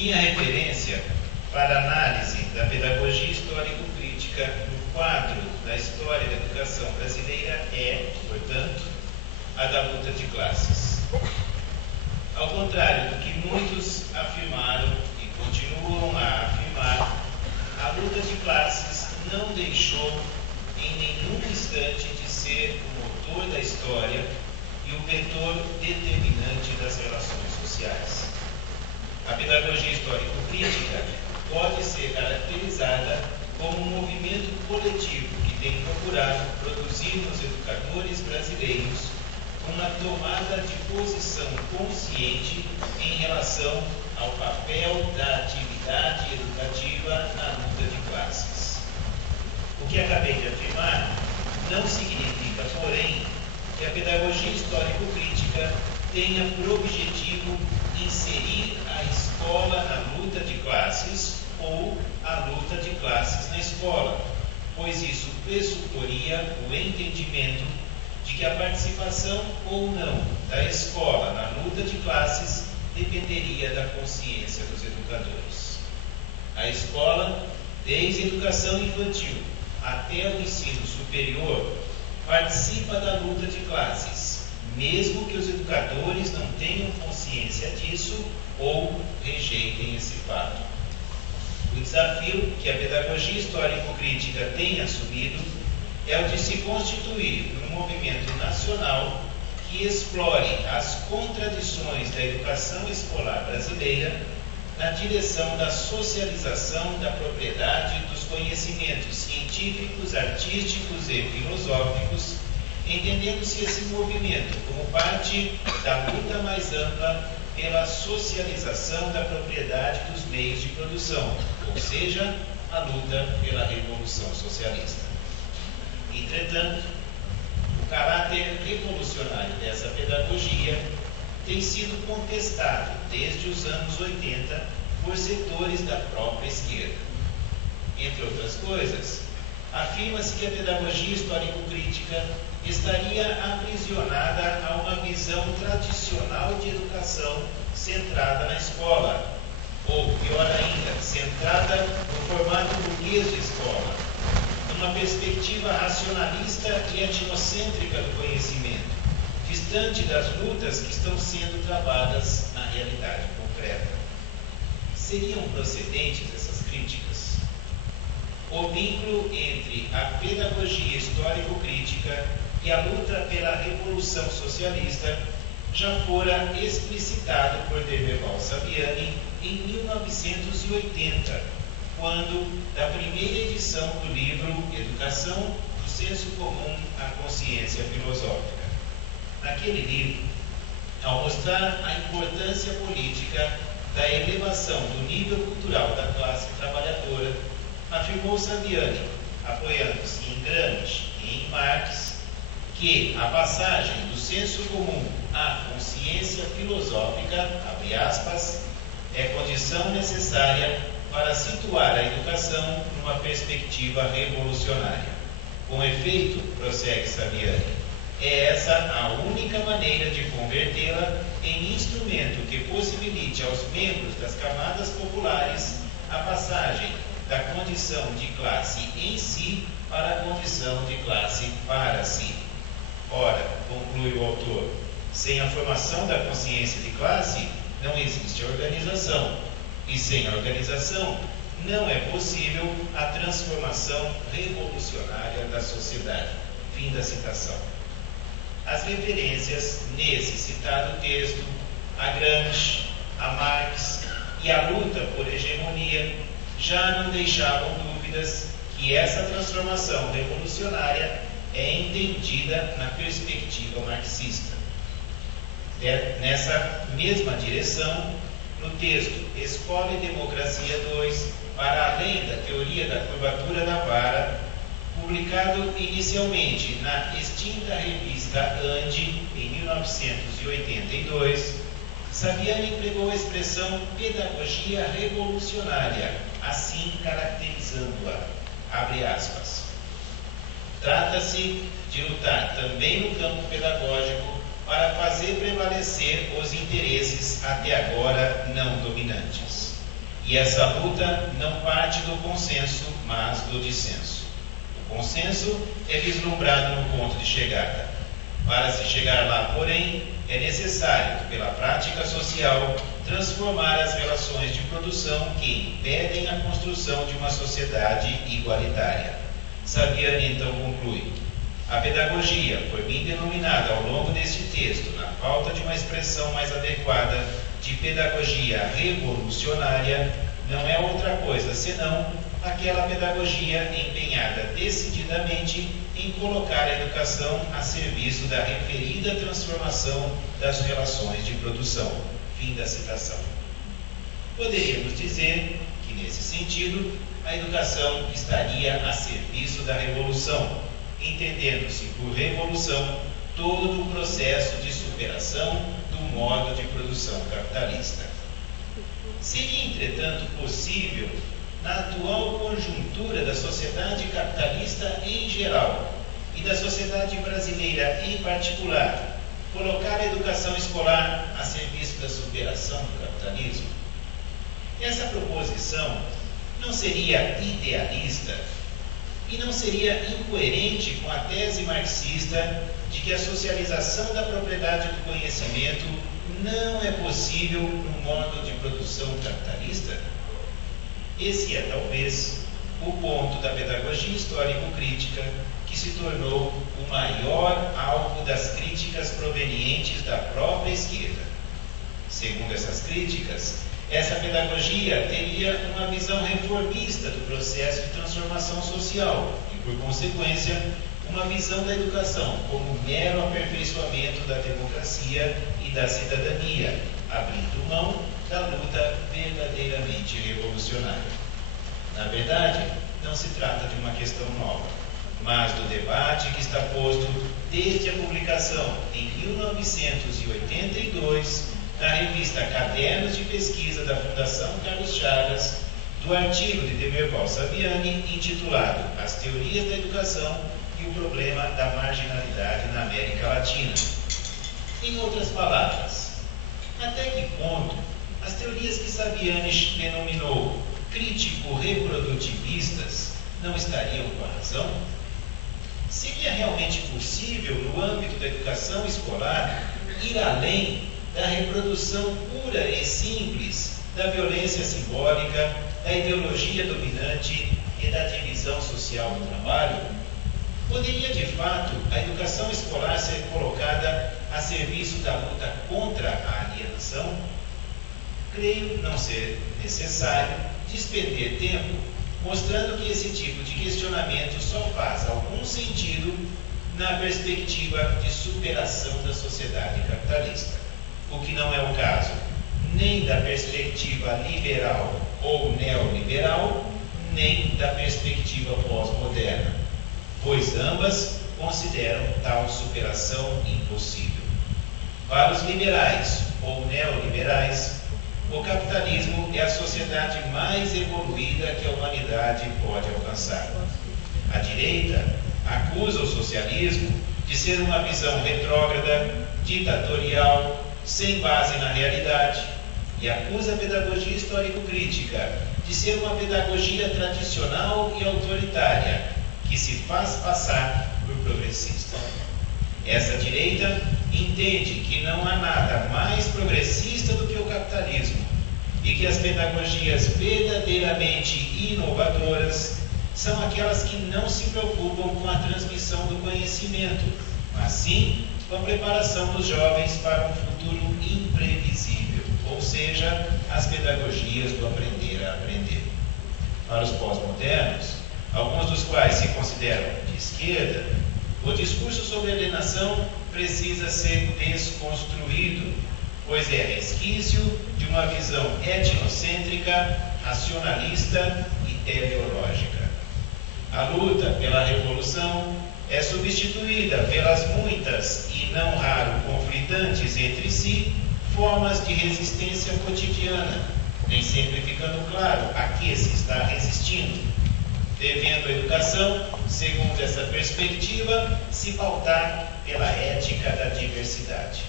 Minha referência para análise da pedagogia histórico-crítica no quadro da história da educação brasileira é, portanto, a da luta de classes. Ao contrário do que muitos afirmaram e continuam a afirmar, a luta de classes não deixou em nenhum instante de ser o motor da história e o vetor determinante das relações sociais. A pedagogia histórico-crítica pode ser caracterizada como um movimento coletivo que tem procurado produzir nos educadores brasileiros uma tomada de posição consciente em relação ao papel da atividade educativa na luta de classes. O que acabei de afirmar não significa, porém, que a pedagogia histórico-crítica tenha por objetivo inserir a escola na luta de classes ou a luta de classes na escola, pois isso pressuporia o entendimento de que a participação ou não da escola na luta de classes dependeria da consciência dos educadores. A escola, desde a educação infantil até o ensino superior, participa da luta de classes, mesmo que os educadores não tenham consciência disso ou rejeitem esse fato. O desafio que a pedagogia histórico-crítica tem assumido é o de se constituir num movimento nacional que explore as contradições da educação escolar brasileira na direção da socialização da propriedade dos conhecimentos científicos, artísticos e filosóficos, entendendo-se esse movimento como parte da luta mais ampla pela socialização da propriedade dos meios de produção, ou seja, a luta pela revolução socialista. Entretanto, o caráter revolucionário dessa pedagogia tem sido contestado desde os anos 80 por setores da própria esquerda. Entre outras coisas, afirma-se que a pedagogia histórico-crítica estaria aprisionada a uma visão tradicional de educação centrada na escola, ou, pior ainda, centrada no formato burguês de escola, numa perspectiva racionalista e etnocêntrica do conhecimento, distante das lutas que estão sendo travadas na realidade concreta. Seriam procedentes essas críticas? O vínculo entre a pedagogia histórico-crítica e a luta pela revolução socialista já fora explicitado por Demerval Saviani em 1980, quando da primeira edição do livro Educação do Senso Comum à Consciência Filosófica. Naquele livro, ao mostrar a importância política da elevação do nível cultural da classe trabalhadora, afirmou Saviani, apoiando-se em Gramsci e em Marx, que a passagem do senso comum à consciência filosófica, abre aspas, é condição necessária para situar a educação numa perspectiva revolucionária. Com efeito, prossegue Saviani, é essa a única maneira de convertê-la em instrumento que possibilite aos membros das camadas populares a passagem da condição de classe em si para a condição de classe para si. Ora, conclui o autor, sem a formação da consciência de classe, não existe organização, e sem a organização, não é possível a transformação revolucionária da sociedade. Fim da citação. As referências nesse citado texto a Gramsci, a Marx e a luta por hegemonia já não deixavam dúvidas que essa transformação revolucionária é entendida na perspectiva marxista. Nessa mesma direção, no texto Escola e Democracia 2, para além da teoria da curvatura da vara, publicado inicialmente na extinta revista Ande, em 1982, Saviani empregou a expressão pedagogia revolucionária, assim caracterizando-a, abre aspas. Trata-se de lutar também no campo pedagógico para fazer prevalecer os interesses até agora não dominantes. E essa luta não parte do consenso, mas do dissenso. O consenso é vislumbrado no ponto de chegada. Para se chegar lá, porém, é necessário, pela prática social, transformar as relações de produção que impedem a construção de uma sociedade igualitária. Saviani então conclui: a pedagogia, por mim denominada ao longo deste texto, na falta de uma expressão mais adequada, de pedagogia revolucionária, não é outra coisa senão aquela pedagogia empenhada decididamente em colocar a educação a serviço da referida transformação das relações de produção. Fim da citação. Poderíamos dizer que, nesse sentido, a educação estaria a serviço da revolução, entendendo-se por revolução todo o processo de superação do modo de produção capitalista. Seria, entretanto, possível, na atual conjuntura da sociedade capitalista em geral e da sociedade brasileira em particular, colocar a educação escolar a serviço da superação do capitalismo? Essa proposição não seria idealista e não seria incoerente com a tese marxista de que a socialização da propriedade do conhecimento não é possível no modo de produção capitalista? Esse é, talvez, o ponto da pedagogia histórico-crítica que se tornou o maior alvo das críticas provenientes da própria esquerda. Segundo essas críticas, essa pedagogia teria uma visão reformista do processo de transformação social e, por consequência, uma visão da educação como mero aperfeiçoamento da democracia e da cidadania, abrindo mão da luta verdadeiramente revolucionária. Na verdade, não se trata de uma questão nova, mas do debate que está posto desde a publicação, em 1982, na revista Cadernos de Pesquisa da Fundação Carlos Chagas, do artigo de Demerval Saviani, intitulado As Teorias da Educação e o Problema da Marginalidade na América Latina. Em outras palavras, até que ponto as teorias que Saviani denominou crítico-reprodutivistas não estariam com a razão? Seria realmente possível, no âmbito da educação escolar, ir além da reprodução pura e simples da violência simbólica, da ideologia dominante e da divisão social do trabalho? Poderia, de fato, a educação escolar ser colocada a serviço da luta contra a alienação? Creio não ser necessário despender tempo mostrando que esse tipo de questionamento só faz algum sentido na perspectiva de superação da sociedade capitalista, o que não é o caso nem da perspectiva liberal ou neoliberal, nem da perspectiva pós-moderna, pois ambas consideram tal superação impossível. Para os liberais ou neoliberais, o capitalismo é a sociedade mais evoluída que a humanidade pode alcançar. A direita acusa o socialismo de ser uma visão retrógrada, ditatorial, sem base na realidade, e acusa a pedagogia histórico-crítica de ser uma pedagogia tradicional e autoritária, que se faz passar por progressista. Essa direita entende que não há nada mais progressista do que o capitalismo e que as pedagogias verdadeiramente inovadoras são aquelas que não se preocupam com a transmissão do conhecimento, mas sim com a preparação dos jovens para um futuro imprevisível, ou seja, as pedagogias do aprender a aprender. Para os pós-modernos, alguns dos quais se consideram de esquerda, o discurso sobre alienação precisa ser desconstruído, pois é resquício de uma visão etnocêntrica, racionalista e teleológica. A luta pela revolução é substituída pelas muitas e não raro conflitantes entre si formas de resistência cotidiana, nem sempre ficando claro a que se está resistindo, devendo a educação, segundo essa perspectiva, se pautar pela ética da diversidade.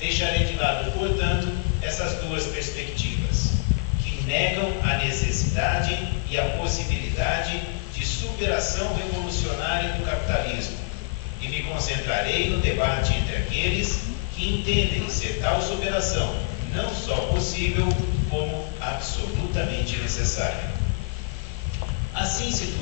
Deixarei de lado, portanto, essas duas perspectivas, que negam a necessidade e a possibilidade de superação revolucionária do capitalismo, e me concentrarei no debate entre aqueles que entendem ser tal superação não só possível, como absolutamente necessária. Assim, situando